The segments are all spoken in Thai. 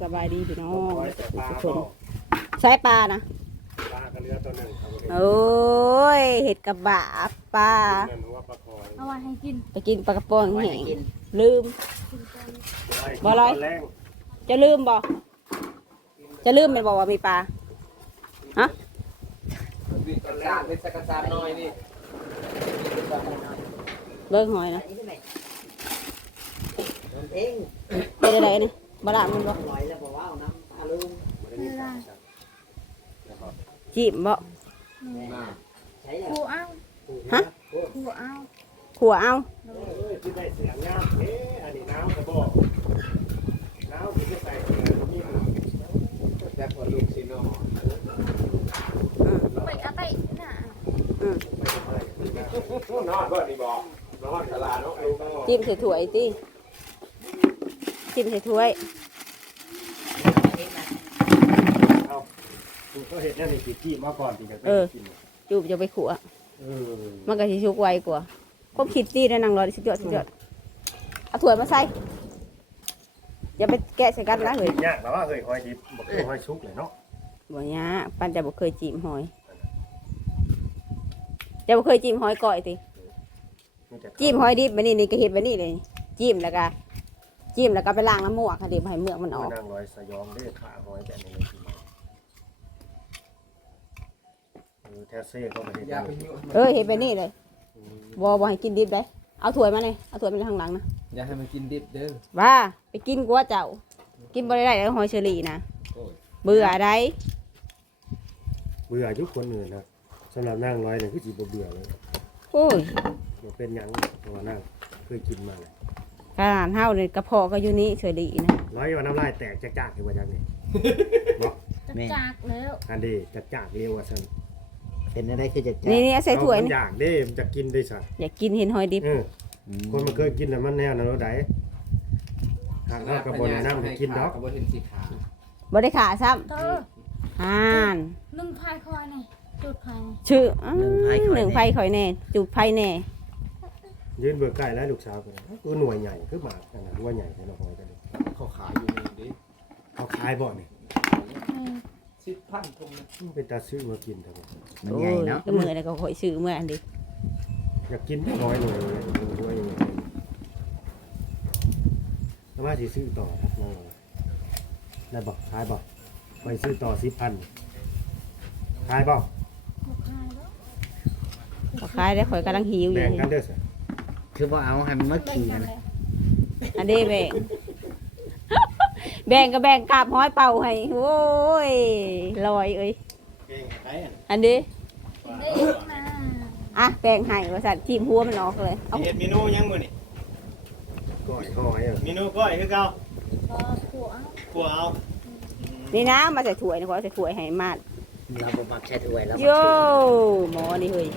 สบายดีพี่น้องร้อยแต่ปลาทุกคก็นใช้ปลานะปลากระเรือตัวหนึ่งครับผมโอ้ยเห็ดกระบะปลาเงินว่าปลาคอยเอาไว้ให้กินไปกินปลากระป๋องไว้แห้ให้งกินลืมบ่บ่ร้อยแรงจะลืมบ่จะลืมเป็นบอกว่ามีปลาฮะวิกระซานเป็นสกัดซานน้อยนี่เบิ้งหอยนะเองเป็นอะไรนี่ บลามันบ่ ลอยแล้วบอกว่าน้ำปลาลุง บ่ได้มีปลาครับแล้วก็ จิ้มบ่ ใช่แล้ กู ว เอา ฮะ กูเอา ขัวเอา เอ้ยที่ได้เสียงยามเอ๊ะอันนี้น้ำกระบอกน้ำที่จะใส่เกลือนี่มัน แบบพอลุงซีโน่ อืม ไปเอาไปน่ะ อืม ไม่ได้ไม่นอนบ่นี่บอกนอนตลาดเนาะลูกก็ จิ้มใส่ถ้วยติ จิ้มใส่ถ้วยเอาคุณก็เห็นนั่นนี่คือจี้มาก่อนที่จะไปกินจูบจะไปขัวเออมันก็สิชุกไวกว่าก็คิดตีนะนางรอสุดยอดสุดยอดเอาถ้วยมาใส่อย่าไปแกะใส่กันนะเฮ้ยยากแล้วว่าเฮ้ยหอยดิบบ่คือหอยชุกเลยเนาะบ่ยะปันจะบ่เคยจิ้มหอยจะบ่เคยจิ้มหอยก่อยติมีแต่จิ้มหอยดิบบัดนี้นี่ก็เฮ็ดบัดนี้เลยจิ้มแล้วก็ จิ้มแล้วก็ไปล้างน้ำมูกค่ะดิบให้เมือกมันออก นางร้อยสยองเด้ขาหอยแต่ในเลยกินเออแทเซ่ก็มาเห็นอย่าไปยุ่เออเฮ็ดแบบนี้เลยบ่บ่ให้กินดิบได้เอาถ้วยมาเลยเอาถ้วยมาข้างหลังนะอย่าให้มันกินดิบเด้อว่าไปกินกัวเจ้า กินบ่ได้ได้แล้วหอยเชอรี่นะโอ้ยเบื่ออะได้เบื่อยุคคนอื่นะสำหรับนางร้อยเนี่ยคือสิบ่เบื่อเลยโอ้ย บ่เป็นหยังเพราะว่านางเคยกินมาเลย ขนาดเฮานี่กระเพาะก็อยู่นี่เชอรี่นะร้อยว่าน้ำลายแตกจากๆอยู่ว่าจังนี่จะจากแล้วอันนี้จากๆเรียกว่าซั่นเป็นอะไรคือจะนี่นี่เอาใส่ถ้วยมันี่อยากเด้มันจะกินได้ซะอยากกินเห็นหอยดิบเออคนมันเคยกินแล้วมันแนวนั้นไดหากเฮาก็บ่แนะนำให้กินดอกบ่เห็นสีขาวบ่ได้ขาซ้ำเธออ่านนึ่งพายคอยนี่จุดพายนี่ชื่ออ้าวหนึ่งไผ่ข่อยแน่จูบไผ่แน่ ยืนเบื่อใกล้แล้วลูกสาวก็ได้คือหน่วยใหญ่คือหมากขนาดว่าใหญ่แต่ละหอยกันเขาขายอยู่นี่ดิเขาขายบ่นี่อืมสิบพันตรงนี้มันเป็นตาซื้อมากินเถอะมันใหญ่เนาะโอ้ยมือแล้วก็ข่อยซื้อเมื่ออันดิอยากกินน้อยหน่อยเลยหน่วยอย่างเงี้ยแล้วมาสิซื้อต่อครับน้องได้บอกขายบอกไปซื้อต่อสิบพันขายบอกกูพายแล้วพอขายได้ข่อยกำลังหิวอยู่แบ่งนี่กันเด้อสิ คือว่าเอาให้มันมาแบ่งขี่กันนะเลยอันนี้แบ่ง แบ่งก็แบ่งกาบห้อยเป่าให้ โอ้ยลอยเอ้ยอันนี้ได้อีกนะอะแบ่งให้ว่าสัตว์ทีมหัวมันออกเลยเอาเฮ็ดเมนูยังมื้อนี่ก้อยหอยอะเมนูก้อยคือเก่าพอขัวเอาขัวเอานี่นะมาใส่ถ้วยนะขอใส่ถ้วยให้มาดเราบ่มักใช้ถ้วยแล้วโย่หมอนี่เฮ้ย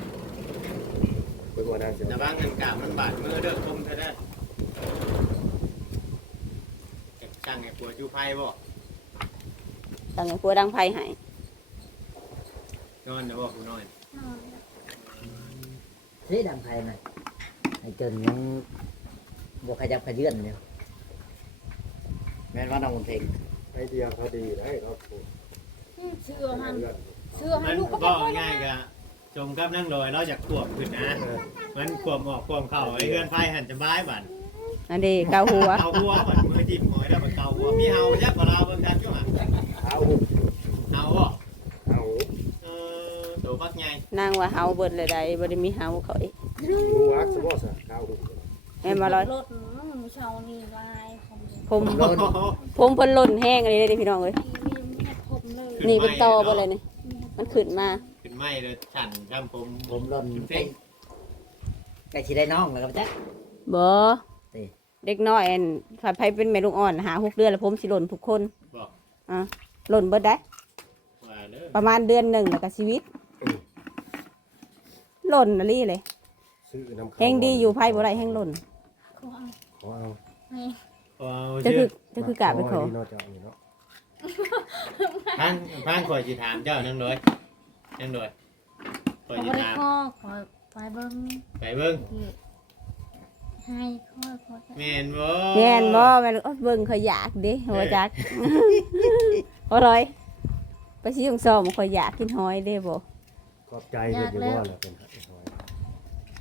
เป็นว่านางเสียแต่บางเงินกะมันบาดมือเด้อคมเท่านั้นเก็บช่างให้ปัวจูไผบ่ตั้งให้ผัวดังไผ่ให้นอนเด้อบ่ผู้น้อยนอนแล้วเฮ้ยดังไทยหน่อยไอ้เกินยังบ่ขยับขยื่นเนี่ยแม่นว่าน้องเพลงไอเดียเขาดีนะเขาถูกอืมเชื่อมันเชื่อให้มันลูกก็บ่บ่ง่ายกะ จมกับนั่งลอยเราจากควบขึ้นนะ มันควบออกควบเข้าไอ้เรือนไผหันจะบายบัดอันนี้เกาหัวเอาหัวบัดมือจิ้มหอยแล้วบัดเกาหัวมีเฮาจักบ่ลาวเบิ่งกันอยู่หั่นเอาเอาบ่เอาเออตัวบักใหญ่นางว่าเฮาเบิดเลยได้บ่ได้มีเฮาเขาอีกดูอักสมอสะเอาแม่นมาลอยรถอืมเช้านี่ลายของเด็กผมโอ้โหผมเพิ่นล่นแห้งอะไรเด้พี่น้องเอ้ยมีมีให้ผมเลยนี่เป็นตอบ่เลยนี่มันขึ้นมาขึ้น ไม้เด้อฉันครับผมผมร่นใกล้ใกล้สิได้น้องแล้วครับจ๊ะ บ่ติ เด็กน้อยอันถ้าไผเป็นแม่ลูกอ่อนหาหกเดือนแล้วผมสิหล่นทุกคนบอกอะหล่นเบิดได้ ว่าเด้อประมาณเดือนหนึ่งแล้วก็ชีวิต หล่นอะลี่เลยซื้อน้ำแห้งดีอยู่ไผบ่ได้แห้งหล่นเขาเอาขอเอานี่พอเอาจะชื่คืออจะคือกะไปขอเนาะเจ้านี่เนาะพังพังข่อยสิถามเจ้านั่งเลย นั่งเลยข่อยเขาสิบ่ได้ถามข้อขอไปเบิ่งไปเบิ่งที่ให้ให้ค่อยค่อยแม่นบ่แม่นบ่แม่นเอ้ยเบิ่งเขาอยากเดิหัวจักโอ้ร้อยไปสิส่งซ้อมเขาอยากกินหอยเด้บ่ขอบใจเฮ็ดอยู่บ่ล่ะเป็นหอย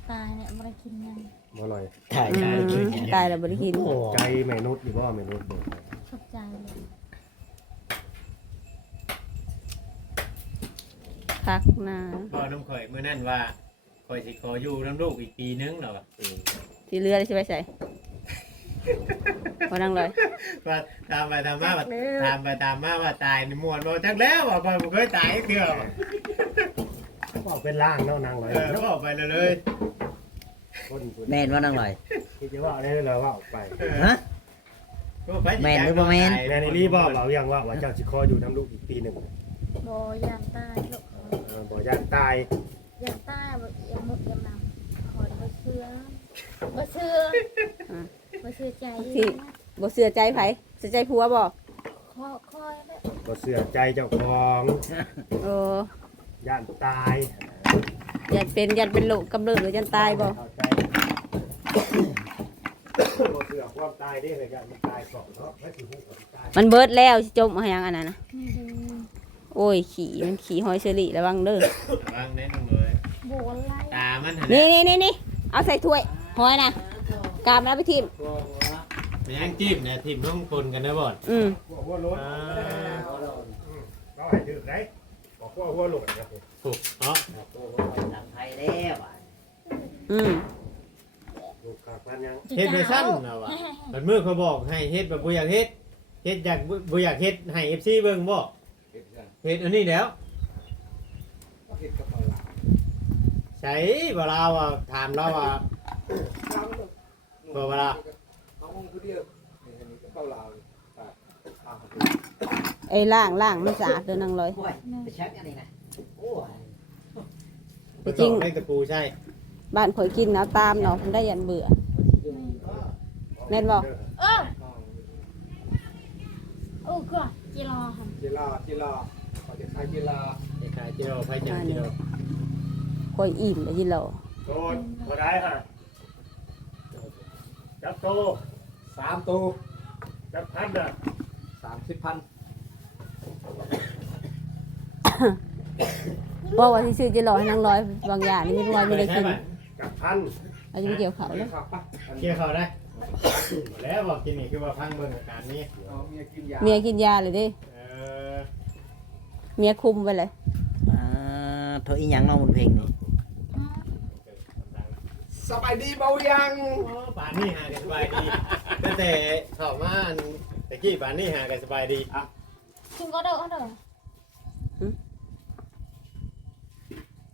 ตายเนี่ยไม่ได้กินยังบ่ลอยถ่ายอืได้กินมตายแล้วบ่ได้กิน ใจแม่นุชอยู่บ่แม่นุชเบิ่ง ชอบใจเลย คักนะพ่อน้ำข่อยมื้อนั้นว่าข่อยสิขออยู่น้ำลูกอีกปีนึงแล้วอะที่เรือได้สิไปใส่บ่นั่งเลยว่าตามไปตามมาว่าตามไปตามมาว่าตายในมวนบ่จักแล้วว่าบ่เคยตายเทื่อว่ะก็เป็นล่างเนาะนางลอยเออก็ออกไปเลยเลยคนคนแม่นว่านั่งลอยคิดจะว่าได้เลยว่าออกไปเออฮะก็ไปแม่นหรือบ่แม่นแม่ในรีบ่เรายังว่าว่าเจ้าสิขออยู่น้ำลูกอีกปีหนึงโบยานใต้ลูกเออ บ่ย่านตายยานใต้แบบยามุกยานำคอยมาเชื่อมาเชื่อมาเชื่อใจบ่เสือใจไผเสือใจผัวบ่คอยคอยแล้วบ่เสื่อใจเจ้าของเออย่านตายยันเป็นยันเป็นโรคกำเริบหรือยันตายบ่เข้ใจบ่เสื่อความตายได้เลยกันมันตายก่อนเนาะไม่สิฮู้ว่ามันตายมันเบิดแล้วสิจมเอาหยังอันนั้นนะนี่ดู โอ้ยขี่มันขี่หอยเชอรี่ระวังเด้อวางแน่นอนเลยโบไล่ตามันหั่นนี่น่ะนี่นี่นี่เอาใส่ถ้วยหอยนะกามแล้วไปทิมมันยังจิ้มเนี่ยทิ่มต้องคนกันนะบ่อนอืมหัวหัวโลดอ่าเราให้ดื้อได้บอกว่าหัวโลดครับผมถูกเนาะดำไทยแล้วอะอืมลูกขาดมันยังเฮ็ดไม่สั้นนะวะมันมือเขาบอกให้เฮ็ดแบบบ่อยากเฮ็ดเฮ็ดอยากบ่อยากเฮ็ดให้ FC เบิ่งบ่ เฮ็ดอันนี้แล้วใช่บ่ลาว่าถามเราว่าบ่เวลาไอ้ล่างล่างมันสะอาดเด้อนางลอย โอ้ยไปเช็คอันนี้นะโอ้ยไปจริงเล่นตะปูใช่บ้านข่อยกินเอาตามเนาะมันได้ยันเบื่อ แม่นบ่ เออโอ้ก็จีรอค่ะกีฬากีฬา ขอจะขายกีฬาไอ้ขายจิโร่ไผจังจิโร่ข่อยอิ่มแล้วจิโลโดนมาได้ฮะจับโตสามตัวจับพันน่ะสามสิบพันบอกว่าสิซื้อจิโลให้นางลอยบางอย่างนี่ไม่รู้ว่าไม่ได้กินจับพันเอาจะไปเกี่ยวเขาแล้วครับปะเกี่ยวเขาได้ แล้วบอกกินนี่คือว่าพังเบิ่งอาการนี้ เอาเมียกินยาเมียกินยาเลยเดิเออ เมียคุมไปเลยอ่าโทษอีหยังเนาะบนเพลงนี่สบายดีเบายังโอ้ป่านนี้หากันสบายดีตั้งแต่เข้ามาอันตะกี้ป่านนี้หากันสบายดีกินก็เด้อก็เด้อ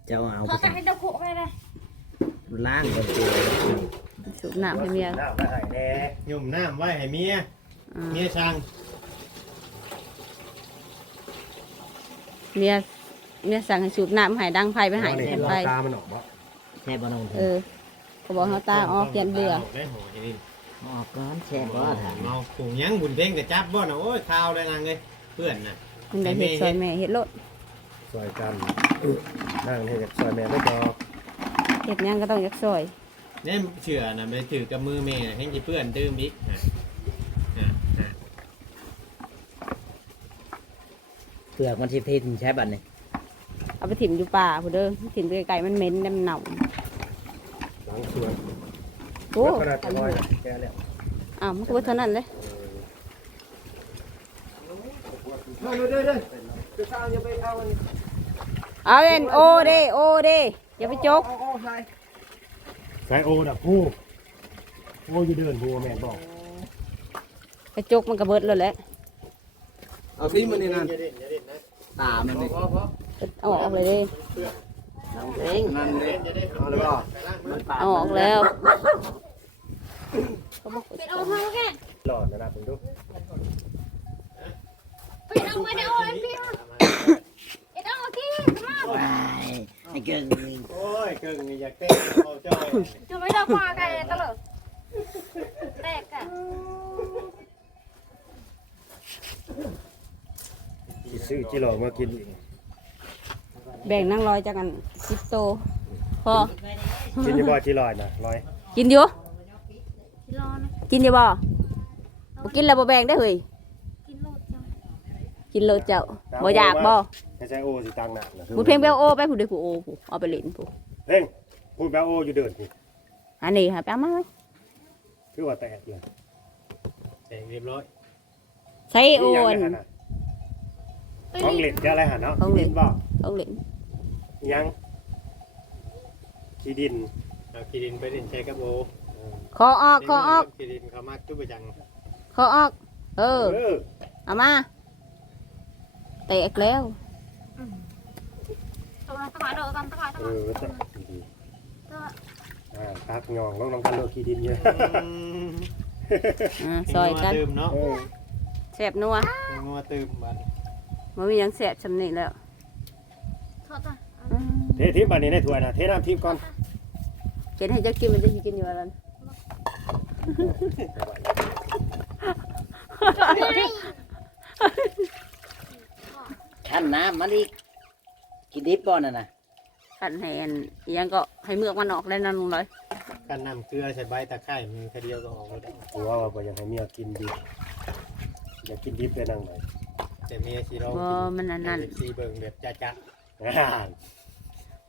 เจ้าเอาไปเขาใส่จะให้เด้อคุกให้ได้ล้างก่อนตัวสูบน้ำให้เมีย น้ำมาให้แน่ยุ่มน้ำไว้ให้เมียอ่าเมียช่าง เมียเมียสั่งให้สูบน้ำให้ดังไฟไปใหายนี่แทนเราไฟตามันออกบ่แช่บบ่น้องเพลเองอเขาบอกเขาตาออกยันเบื่อได้โหยนี่ออกก่อนแช่บ่ถามเมาผงยังบุญเพ่งกับจับบ่นะโอ้ยข้าวได้นางเลยเพื่อนน่ะมันได้เห็ดซอยแม่เห็ดโลดซอยกันนั่งเฮ็ดซอยแม่ไม่ดอกเห็ดหยังก็ต้องยักซอยเนี่ยเชื่อน่ะไปถือกับมือเมย์น่ะให้จีเพื่อนตื้มอีกฮะฮะฮะ เปลือกมันสิทิ่มใช้บัดนี่เอาไปถิ่มอยู่ป่าผู้เด้อถิ่มไปไกลๆมันเหม็นน้ำเน่าหลังสวนโอ้ขนาดจะร้อยแกแล้วอ้าวมันก็บ่เท่านั้นเลยมาเลยเลยเลยจะสร้างจะไปเอาอันนี้เอาเอ็นโอเด้โอเด้อย่าไปจกเอาเอาใส่ใส่โอดับผู้โอ้ยเดินหัวแม่บอกไปจกมันก็เบิดเลยแหละเอาที่มันนี่นั่นอย่าเด่นอย่าเด่นนะ ตามันนี่พอพอเอาออกเลยเด้น้องเพลงนั่นเด่เด้นอย่าเด่นเอาเลยบ่ไปล้างมือเอาออกแล้วเป็นเอาให้แค่หลอดนะครับผมดูเป็นเอาไม่ได้เอาเลยพี่เป็นเอาที่มาว้ายไอ้เกิงโอ้ยเก่งนี่อยากเต้นเอาจ้อยจะไม่ได้ปลาไก่ตลอดแตกอะ ซื้อจิหลอมากินอีกแบ่งนั่งลอยจากกันสิบโตพอกินอยู่บ่จิลอยนะร้อยกินอยู่รอนะกินอยู่บ่บ่กินแล้วบ่แบ่งได้อเฮ้ยกินโลดจังกินโลดเจ้าบ่อยากบ่ไม่ใช่โอสิตังหนักนะผู้เพ่งไปเอาโอไปผู้ใดผู้โอผู้เอาไปเล่นผู้เพ่งพูดแปลโออยู่เดินนี่อันนี้ค่ะไปเอามาไว้คือว่าแตกเลยแต่งเรียบร้อยใช้โอนี่อัยังนไงนะ ของเหล็กจะอะไรหันเนาะของเหล็กดินบ่เอาเล่นยังขี้ดินเอาคีดินไปเล่นใช้กับโอขอออกขอออกคีดินเขามาจุ๊บไปจังขอออกเออเออเอามาแตกแล้วตัวตะกายเด้อกันตะกายตะเอกายอจะดีตัวอ่าตักงองต้องลองกันเลือกขี้ดินเยอะอ่าซอยกันเติมเนาะเออแซ่บนัวงัวเติมบัดบ่ มีหยังแซ่บซำนี้แล้วโทษตัวอืมเททิมบันนี้ในถ้วยนะเทน้ำทิมก่อนเห็นให้เจ้ากินมันจะสิกินอยู่ว่านั้นขั้นน้ำมันอีกกินดิบก่อนน่ะนะขันให้อันอิหยังก็ให้เมือกมันออกแล้วนั่นเลยกันน้ำเกลือใส่ใบตะไคร้มีแค่เดียวก็ออกแล้วได้หัวว่าบ่อยากให้เมียกินดิบอยากกินดิบเลยนั่งหน่อย แต่เมียสิเราบ่มันอันนั้นซีเบิ่งแบบจ้าจ้าอ่า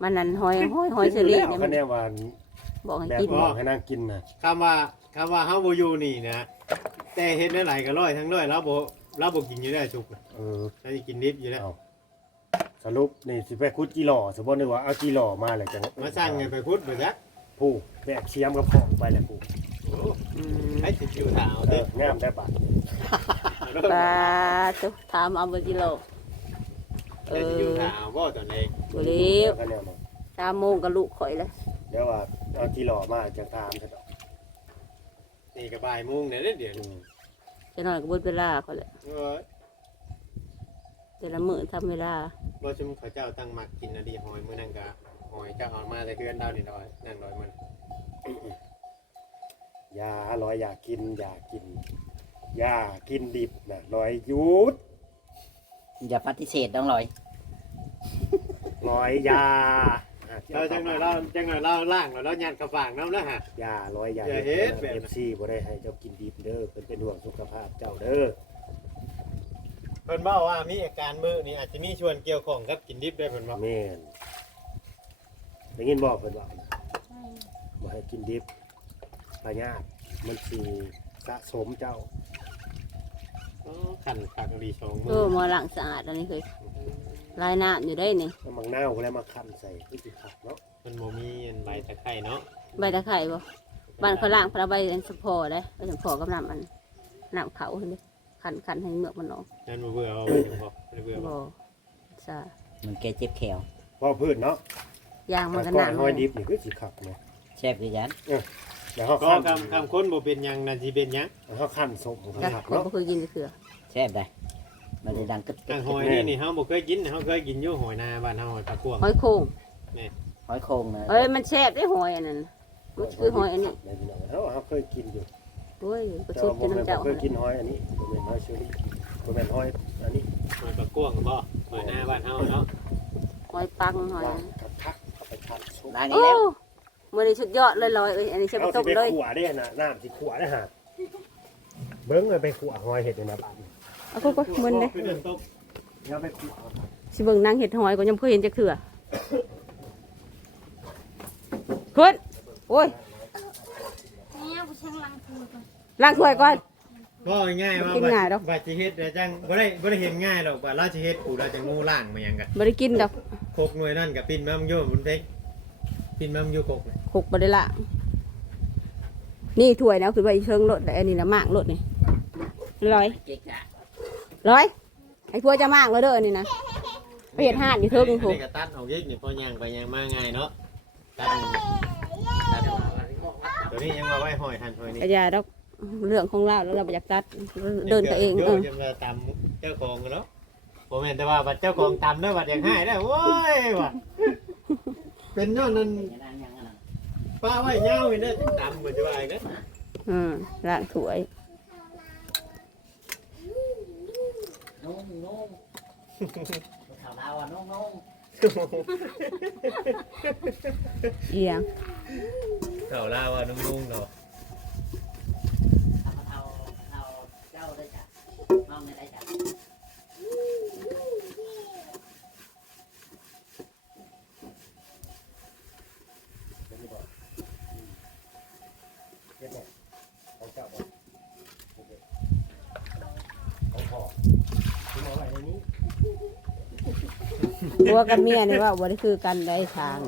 มันนั่นหอยหอยหอยเชอรี่เนี่ยคะมันแนนว่าบอกให้แบบกิน บอกให้นางกินนะคำว่าคำว่าเฮาบ่อยู่นี่นะแต่เฮ็ดได้หลายก็ร้อยทั้งร้อยเราบ่เราบ่กินอยู่ได้สุกเออ เราสิกินดิบอยู่แล้วเอาสรุปนี่สิไปคุดจีหล่อสมมติว่าเอาจีหล่อมาเลยจังมาสร้างเงินไปพุดบ่จักผู้แบกเชียมกับของไปแหละผู้โอ้อืมให้สิอยู่ถาวเอเด้องามได้บาท ปลาตุถามเอาบ่จิโลเอให้สิอยู่อถาวบ่ตอนนี้บ่เลี้ยวคะแนนมาสามโมงก็ลูกข่อยแล้วเดี๋ยวว่าเอาจีหล่อมาจะตามซะดอกนี่ก็บ่ายโมงเนี่ยเด้อเดี๋ยวอืนี้มจะนอนก็เบิดเวลาเขาแหละเอ้ยแต่ละมื้อทำเวลาบ่ชุมเขาเจ้าตั้งมักกินน่ะดิหอยมื้อนั้นก็หอยเจ้าเอามาแต่เดือนดาวนี่ดอยนั่งดอยมันยาลอยอยากกินอยากกินอ ยากินดิบนะลอยหยุดอย่าปฏิเสธน้องลอย ลอยยาอะเราจังหน่อยเราจังหน่อยเราล่างแล้วเรายัดกระฝางน้ำแล้วฮะ ยาลอยยาอย่าเฮ็ดแบบเอนั้นฟซีบ่ได้ให้เจ้ากินดิบเด้อเพิ่นเป็นห่วงสุขภาพเจ้าเด้อเพิ่นบอกว่ามีอาการมือนี่อาจจะมีชวนเกี่ยวข้องกับกินดิบได้เพิ่นบอกแม่นได้ยินบอกเพิ่นว่านะบ่ให้กินดิบพญาติมันสิสะสมเจ้าอ๋อ ขันขักดีสองมืโอ้หมอล้างสะอาดอันนี้คือลายน้ำอยู่ได้นี่น้ำมังนาวแล้วมาคั่นใส่ที่สิขัดเนาะมันโมมีอันใบตะไคร้เนาะใบตะไคร้บ่บ้านเขาล้างเพราะใบอันสะพอได้ใบสะพอกับน้ำมันน้ำเขาเห็นดิคันคันให้เมือกมันออกนั่นบ่เบื่อเอาไปถึงพอไม่เบื่อบ่บ่ซามันแกเจ็บแขวพอพืชเนาะยางมันก็ก้อยน้ำหอยเลดิยบนี่คือสิขัดเนาะแชบดียัน เดี๋ยวเฮาก็คั่นคำคำค้นบ่เป็นหยังนั่นสิเป็นหยังเฮาคั่นสมของแต่ขัดคนเนาะบ่เคยกินเถื่อแชบได้มันจะดังกึดกึทาดงหอยนี่นี่เฮาบ่เคยกินเฮาเคยกินอยู่หอยนาบ้านเฮาหอยปลากวงหอยโข่งหอยโครงนะเอ้ยมันแซ่บได้หอยอันนั้นมันคือหอยอันนี้ในพี่น้องเฮาเฮาเคยกินอยู่โอ้ยก็แต่ชุบว่ากินบ่แม่น้ำเจ้าเคยกินหอยอันนี้บ่แม่นหอยเชอรี่บ่แม่นหอยอันนี้หอยปลากวงบ่หอยนาบ้านเฮาเนาะหอยปังหอยว่างกับพักเอาไปคั่นสมล้างอีโอ้กแล้ว มื้อนี้สุดยอดเลยลอยเอ้ยอันนี้ใช่เอาบ่สิต้มไปเลยขัวได้น่ะน้ำสิขัวได้ฮะเบิ่งเลยไปขัวหอยเห็ดในน้ำบ้านเอาคุกๆมึนเด้คือเดินตกเดี๋ยวไปขัวเอาสิเบิ่งนางเห็ดหอยก็ยังบ่เคยเห็นจักเทื่อขึ้นโอ้ยเนี่ยผู้ช่างล้างมือก่อนล้างถ้วยก่อน ก็ง่ายว่ากินง่ายดอก ว่าสิเฮ็ดแล้วจังบ่ได้บ่ได้เห็นง่ายหรอกว่าเราสิเฮ็ดกูเราจะงูล่างมาหยังกันบ่ได้กินดอก โคกหน่วยนั่นกับปิ่นมามันโยบุญเพ็ง ปิ่นมามันโยโคกเลยคุกบ่ได้ล้างนี่ถ้วยนะคือว่าอีเชิงรถแต่อันนี้นะมากรถนี่ร้อยเจ๊กอะร้อยไอ้พวกจะมากแล้วเด้ออันนี่นะไปเห็ดห่านอยู่เทิงอันถูกนี้ก็ตัดเอายิกนี่พอย่างไปย่างมาง่ายเนาะตัดตัดตัวนี้ยังมาไว้หอยหันหอยนี่อาญาดอกเรื่องของเราแล้วเราไปอยากตัดเดินตัวเองเอเอออจะมาตามเจ้าของกันเนาะผมเห็นแต่ว่าบัดเจ้าของตามด้วยบัดอย่างง่ายได้โว้ยว่ะ เป็นยอดนั้นป้าไหว้ยาวนี่เด้อจังตำบ่จะว่าอีกเด้ออืมล่างสวย นุ่งนุ่งถามเราว่ะนุ่งนุ่งเอียงเฒ่าลาว่านุ่งเนาะทเอาเอาเจ้าได้จ้ะน้องไม่ได้จ้ะ ผัวกับเมียนี่ว่าบ่ได้คือกันได้ทาง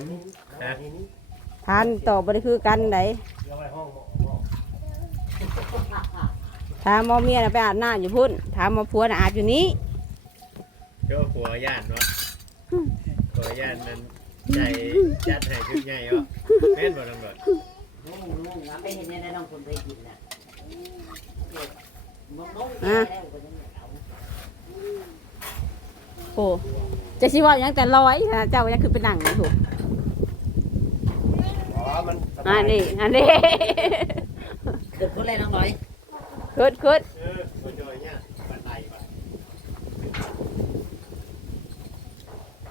เอาไว้ในนี้ทานต่อบ่ได้คือกันได้เอาไว้ห้องหมอหมอถามหมอเมียน่ะไปอาบน้ำอยู่พุ่นถามหมอผัวน่ะอาบอยู่นี้เจ้าผัวย่านเนาะผัวย่านนั้นใจจัดให้ชุดใหญ่เนาะแม่นบ่ตำรวจลุงลุงเอาไปเห็นยังไงน้องคนไปกินน่ะมองมองอะโอ้ จะสิเว่าหยังแต่ร้อยนะเจ้ายังคือเป็นหนังนี่ถูกอ๋อมันสบาอัยนนี้อันนี้เกิดคนแรกน้องร้อยคืดคืดเออบ่จอยเนี่ยบันไดบ่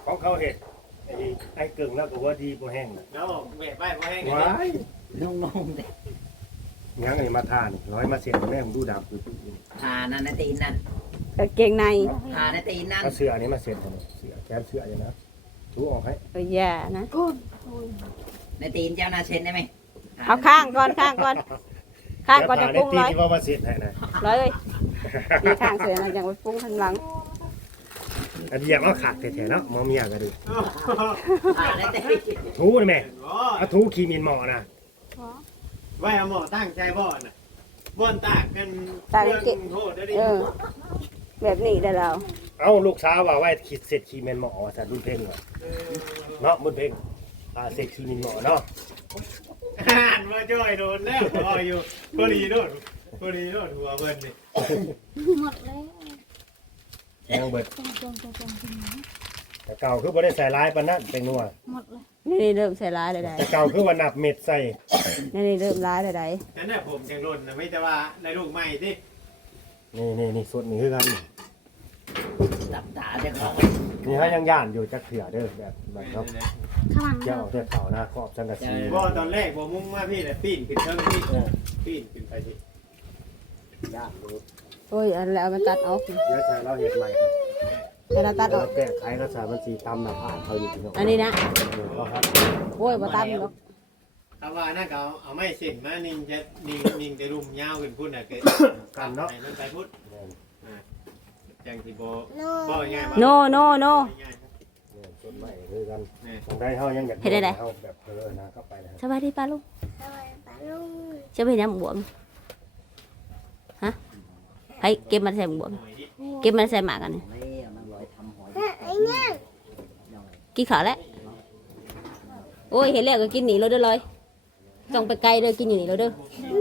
ของเขาเห็ดไอ้ไอ้กึ่งแล้วก็ว่าดีบ่แห้งน่ะเนาะแม่ไปบ่แห้งว้ายน้องน้องเด็กยังไงมาทานร้อยมาเสียแม่ผมดูดำคือทานั่นนะตีนนั่นกางเกงในทาในตีนนั่นเอาเสืออันนี้มาเสียบผมเสือ แก้มเสืออย่างนะถูออกให้เออแย่นะ ในตีนเจ้านาเชนได้ไหมเอาข้างก่อนข้างก่อน ข้างก่อนจะปรุงตีร้อยที่ว่ามาเสียบให้นะร้อยเลยมีข้างเสือนะยังไปปรุงข้างหลัง อันนี้อยากเอาขาดแท้ๆเนาะมองมีอยากก็ดูทาในตีนถูนี่แม่บ่เอาถูขีมินหมอนะไว้เอาหมอตั้งใจบ่น่ะบ่อนตากกันเรื่องโทษได้ดิเออ แบบนี้ได้แล้วเอาลูกสาวว่าไว้ขีดเสร็จขีมินหมอแต่รุ่นเพ่งว่ะเนาะรุ่นเพ่งอ่าเสร็จขีมินหมอเนาะอ่านว่าจ้อยโดนแล้วพออยู่พอดีโดนพอดีโดนหัวเพิ่นนี่หมดแล้วยังเบิดจงจงจงจงจงแต่เก่าคือบ่ได้ใส่ลายปานนั้นเป็นนัวหมดเลยนี่นี่เริ่มใส่ร้ายเลยได้แต่เก่าคือว่านับเม็ดใส่นี่นี่เริ่มร้ายเลยได้นั่นน่ะผมจังโดนนะไม่แต่ว่าในลูกใหม่สิ นี่นี่นี่สุดนี่คือกันตับตาเจ้าของนี่ฮะยังย่านอยู่จักเถื่อเด้อแบบแบบเขาข้างหลังเจ้าเทือกเขาหน้าขอบสังกะสีบ่ตอนแรกบ่มุ่งมาพี่แหละปีนขึ้นเทิงพี่ปีนขึ้นไปสิย่านอยู่โอ้ยอันแล้วเอามาตัดออกเดี๋ยวจะเราเห็ดใหม่ครับแต่เราตัดอเราอกแก้ไขรักษามันสีตำหน้าผากเขาอยู่ที่อันนี้นะก็ครับโอ้ยมาตัดหรอก ถ้าว่านั่นก็เอาเอาไม้เส้นมานิ่งจะนิ่งนิ่งจะรุมยาวขึ้นพุ่นน่ะเกิดกันเนาะ ให้มันไปพุ่นจังสิบ่บ่ง่ายโนโนโนง่ายเนี่ยต้นใหม่คือกันนี่ตรงได้เฮายังอยากเฮ็ดได้ไหน เฮาแบบเพลินนะเข้าไปนะสบายดีป้าลุงสวัสดีป้าลุงจะไปเห็นน้ำบวงฮะให้เก็บมาใส่บวงเก็บมาใส่หมากกันนี่ไม่เอาน้องร้อยทำหอยไอ้เนี่ยกินข้าวแล้วโอ้ยเห็นแล้วก็กินหนีเราเด้อเลย ต้องไปไกลเด้อกินอยู่นี่เราเด้อ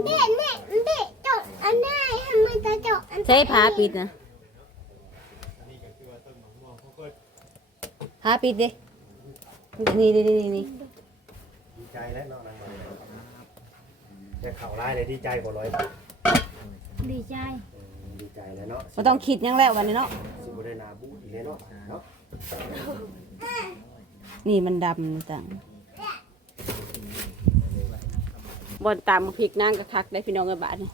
เด็ดเด็ดเด็ดจดอันได้ทำไมจะจดอันใช้ผาปิดนะผาปิดดินี่นี่นี่นี่นี่ดีใจแล้วเนาะนางมาแต่ข่าวร้ายเลยดีใจกว่าร้อยดีใจดีใจแล้วเนาะบ่ต้องคิดหยังแล้ววันนี้เนาะสิบ่ได้นาบูอีเลยเนาะเนาะนี่มันดำจัง บนตามพริกนางกระคักได้พี่น้องกันบาทนี่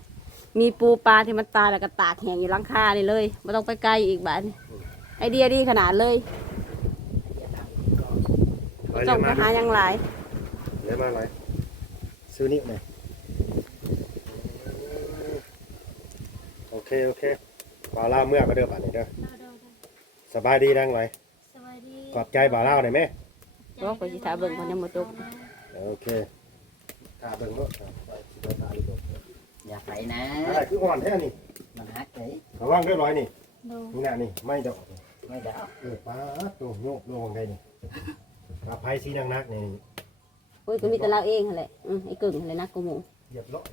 มีปูปลาที่มันตายแล้วก็ตากแห้งอยู่หลังคานี่เลยไม่ต้องไปไกลอีกบาทนี่ไอเดียดีขนาดเลยร้อยจ้องเรีไปยกมาหาหยังหลายเรียกมาร้อยซื้อนี่หน่อยโอเค โอเคบ่าวเล่าเมื่อก็เด้อบัดนี้เด้อสบายดีดังไรสวัสดีขอบใจบ่าวเล่าหน่อยไหมบอกไปสิถาเบิ่งคนยังบ่จบโอเค ขาเบิ่งรถครับไปสิไปตาดีกว่าอย่าไปนะ อะไรคืออ่อนแท้นี่มันฮักเลยระวังเรียบร้อยนี่ดูนี่น่ะนี่ไม่ดอกไม่ได้เออป้าดโตโยกโลงได้นี่ปลาไผ่สีนักนักๆนี่โอ้ยก็มีแต่เราเองหั่นแหละอืมไอ้กึ่งหั่นแหละนักกูหมูเหยียบเลาะ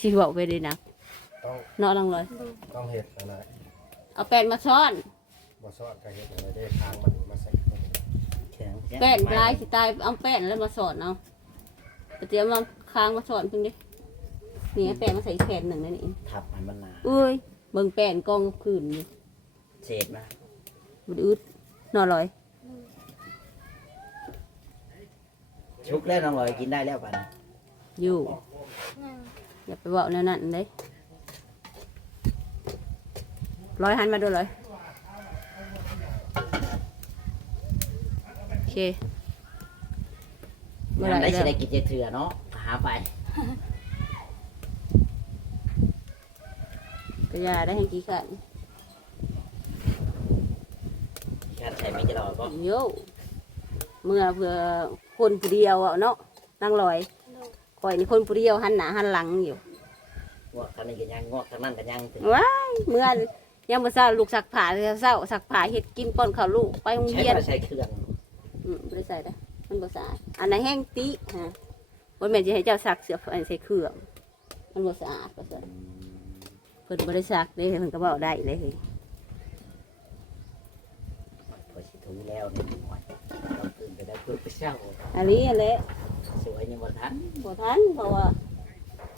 สิบอกไปเลยนะต้องเนาะลังเลย ต้องเห็ดอะไรเอาแป้นมาช้อนบ่ซอดก็เห็ดอะไรได้ทางมันมาใส่แข็งแป้นปลายสิตายเอาแป้นแล้วมาสอนเอาไปเตรียมมา ค้างมาสอนเพิ่งดินี่ไอ้แป้นมาใส่อีกแผ่นหนึ่งนั่นเองทับมันมันหนาเอ้ยเบิ่งแป้นกองคืนอยู่เศษมามันอึดนอนลอย ชุกแล้วน้องร้อยกินได้แล้วป่ะอยู่นั่งอย่าไปบอกแนวนั้นเลยร้อยหันมาดูเลยโอเค เมื่อไหมันรได้เด้สิได้อกินเจเถื่อเนาะหาไป ก็ยาได้ให้กี่ขันการใช้ไม่จะรอก็เยอเมื่อเพื่อคนผู้เดียวเนาะนั่งลอยคอยนี่คนผู้เดียวหันหน้าหันหลังอยู่งอกทานี้กันยังงอกทานั้นกันยังว้ายเมื่อยังมาเศร้าลูกสักผาเศร้าสักผาเห็ดกินป้อนข้าวลูกไปโรงเรียนใช้เครื่องอืมไม่ใส่ได้มันบ่สะอาอันไหนแห้งตีฮะ บ่แม่นสิให้เจ้าซักเสื้อผ้าใส่เครื่องมันบ่สะอาดว่าซั่นเพิ่นบ่ได้ซักเด้เพิ่นก็เว้าได้เลยพอสิถูแล้วนี่หน่อยต้องตื่นไปได้เพื่อไปเช้าอันนี้แหละสวยยังบ่ทันบ่ทันเพราะว่า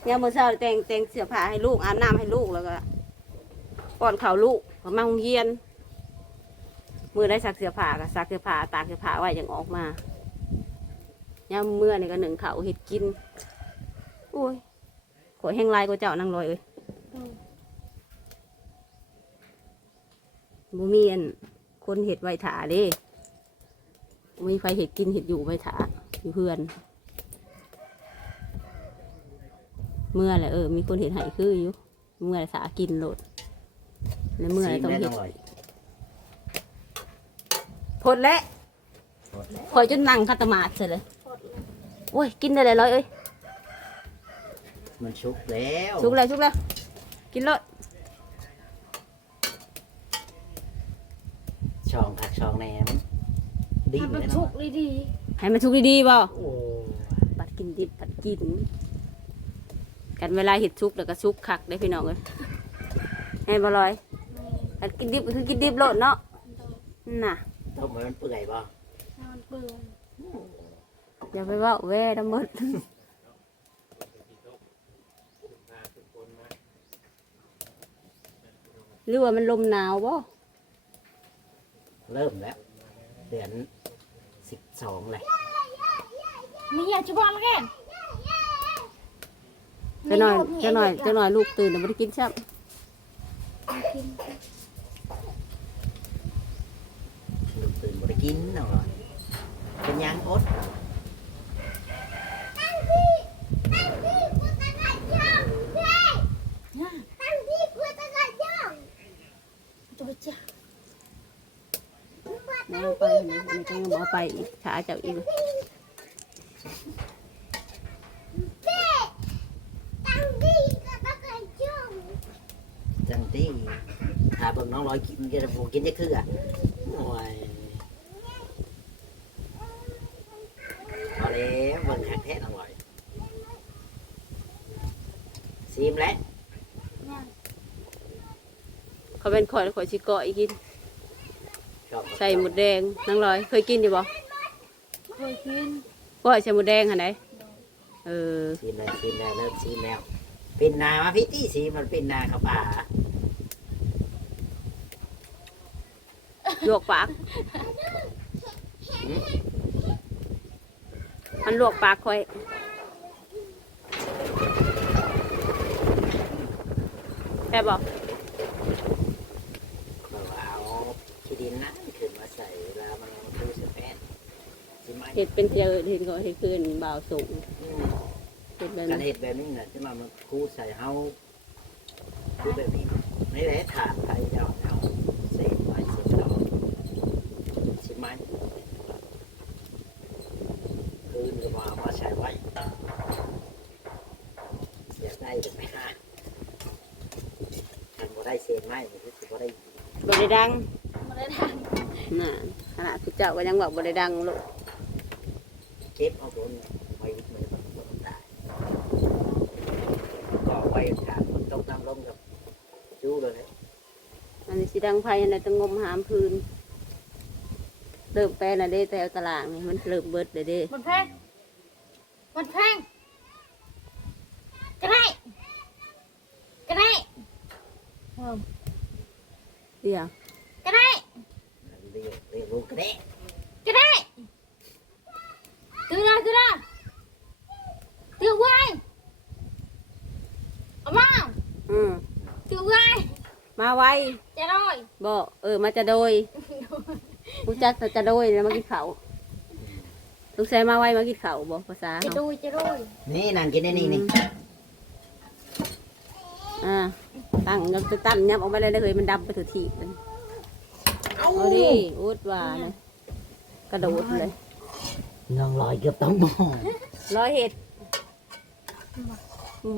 ยามมื้อเช้าแต่งแต่งเสื้อผ้าให้ลูกอาบน้ำให้ลูกแล้วก็ป้อนข้าวลูกก็มาโรงเรียนมื้อได้ซักเสื้อผ้าก็ซักเสื้อผ้าตากเสื้อผ้าไว้จังออกมา ยามมื้อนี่ก็นึ่งข้าวเฮ็ดกินโอ้ยขอยแห้งลายกว่าเจ้านางลอยเอ้ยบ่มีอันคนเฮ็ดไว้ถาเด้บ่มีไฟเฮ็ดกินเฮ็ดอยู่ไว้ถาอยู่เพื่อน เมื่อแหละเออ มีคนเห็นไหคืออยู่ เมื่อสากินโหลดแล้วเมื่อไหร่ต้องซีเห็แน่นหน่อยพดแล้วหมดแล้วคอยจนนั่งคัตมาดเสร็จเลยพดเลย โอ้ยกินได้เลยร้อยเอ้ยมันชุกแล้วชุกแล้วชุกแล้วกินเลยช่องผักช่องแหนมดีทำเลเป็นยชุเนาะกดีให้มันชุกดีๆบ่โอ้ปัดกินดิบปัดกิน กันเวลาเห็ดชุกแล้วก็ชุกคักได้พี่น้องเลยให้บ่ลอยๆไม่ปัดกินดิบก็คือกินดิบโลดเนาะโดนน่ะต้มให้มันเปื่อยบ่นอนเปื่อย อย่าไปเว่าแว่ทั้งหมดหรือว่ามันลมหนาวบ่เริ่มแล้ว เดือนสิบสองเลยมีอยากจะบอกแล้วกันจะหน่อยจะหน่อยจะหน่อยลูกตื่นแต่ไม่ได้กินซ้กินลูกตื่นบ่ได้กินหน่อยเป็นหยังอด ตัวจ้าำแล้วไปมันต้องบอกไปอีกขาเจ้าอีกจังที่ถ้าเบิ่งน้องร้อยกินจะบ่กินจะคืออะโอ้ยพอแล้วเบิ่งคักแท้น้องร้อยซีมแล้ว เขาเป็นข่อยข่อยชิเกาะอีกกินชอบใส่หมดแดงนั่งลอย เคยกินอยู่บ่เคยกินก้อยใส่หมดแดงหันไหนเออซีมแล้วซีมแล้วเริ่มซีมแล้วปินนามาพี่ตี้ซีมมันปินนาเข้าป่าลวกปาก มันลวกปากข่อยแค่บอกบอกว่าเอาขี้ ดินนั้นขึ้นมาใส่เวลามันคือเสือแป้นซีมเห็ดเป็นเจอเห็ดก็เห็ดคืนบ่าวสูงเห็ดแบบการนั้นเห็ดแบบนี้นะที่มามันคูใส่เฮาคูแบบนี้ไม่ได้ถาดไทยเจ้าเอาเศษไม้เศษดอกชิ้นไม้คืนก็มาเอามาใส่ไว้อยากได้เป็นไหมฮะทำบ่ได้เศษไม้มันคือบ่ได้ บริดังมา ได้ทานน่ะขนาดพี่เจ้าก็ยังบอกบริดังลูกเก็บเอาบนไว้มันบนตายก็ไว้ทานมันต้องน้ำลงกับจู้เลยอันนี้สีดังไฟอันไหนต้องงมหามพื้นเริ่มแปลน่ะเด้แต่เอาตารางนี่มันเริ่มเบิดเลยเด้มันแพงมันแพงก็ได้ก็ได้เพิ่มเดี๋ยวก็ได้เรียกเรียกลูกกระเดะก็ได้ตื่นละตื่นละตื่นไว้เอามาอืมตื่นไว้มาไวจะได้บอกเออ มาจะโดยรู้จักจะโดยแล้วมากินเขาลูกชายมาไวมากินเขาบอกภาษาจะเขาดูจะดูนี่นางกินได้นี่นี่อ่าตั้งยับจะตั้งยับออกมาเลยเลยมันดำไปถูกทีมัน เอาดิอุดว่านะกระโดดเลยน้องลอยเกือบต้องมองร้อยเห็ด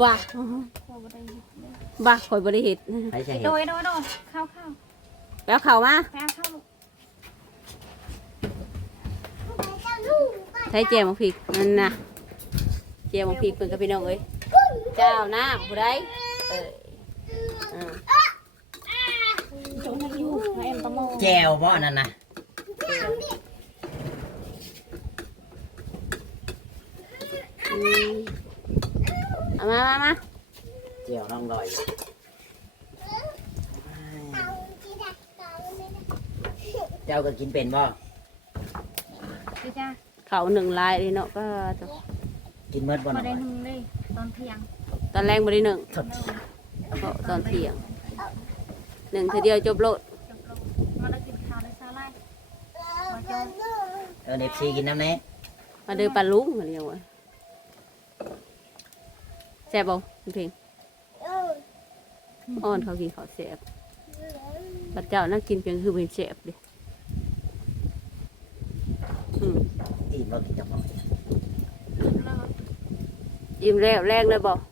บ้าโอ้บ่ได้เฮ็ดเลยบ้าคอยบริเห็ดใครใช่โดยโดยโดยเข้าเข้าแล้วเขามาแพ้เข้าลูกใช้เจียวมังพริกนั่นนะเจียวมังพริกเป็นกับพี่น้องเอ้ยเจ้าหน้าผู้ใดเอ้ยอ่า จงให้อยู่ให้เอ็มตะโม แจวบ่นั่นนะอืมเอามามามาแจวน้องลอยเจ้าก็กินเป็นบ่ดีจ้าเขาหนึ่งลายเลยเนาะก็จะกินเมิดบ่บ่น้องลได้อยหึงเลยตอนเที่ยงตอนแรกบริหนึ่ง สดเพราะตอนเที่ยงหนึ่งเธอเดียวจบโลด จบลงมาได้กินข้าวได้ซาลายมาจน เออเนฟซีกินน้ำแน่มาเดินปลาลุงมาเดียวอะแซ่บบ่คุณเพลงอ่อนเขากินเขาวแซ่บพระเจ้านั่งกินเพียงคือเป็นแซ่บดิอืมอิ่มบ่กินจังหน่อยเลยอิ่มแล้วแรงเลยบ่เล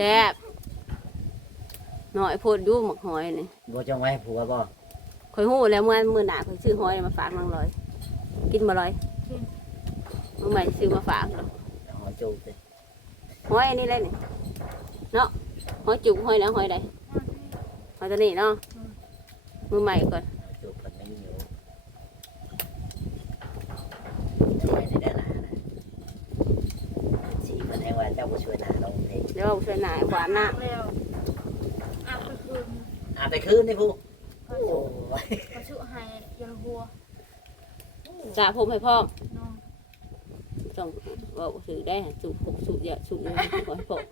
ซ่บหน่อยโพดอยุ่หมักหอยนี่บ่จงไว้ให้ผัวบ่คอยหู้แล้วเมื่อมื่อหนาคอยซื้อหอยมาฝากนางลอย กินมาลอยเมื่อใหม่ซื้อมาฝากเอาหอยจูบสิหอยอันนี้เลยนี่เนาะหอยจุกหอยนะหอยใดหอยตัวนี้เนาะมือใหม่ก่อนหอยจูบเพิ่นไม่หิวช่วยในด้านหน้านะสีเพิ่นให้ว่าเจ้าบ่ช่วยหน้าลงเพลงเดี๋ยวเราช่วยหนาหวานหน้าแล้วอาบไปคืนอ่าไปคืนนี่ผู้ก็โอ้ชุยก็ชุให้ยันหัวสระผมให้พ่อมน้องต้องบอกถือได้ฮะสูบผมสูบยาสูบยาให้พ่อม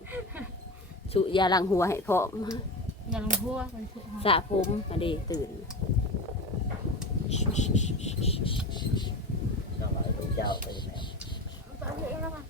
สูบยาล้างหัวให้พ่อมยันหัวก็ชุให้สระผมมาดีตื่นน้องร้อยลูกเจ้าไปแล้ว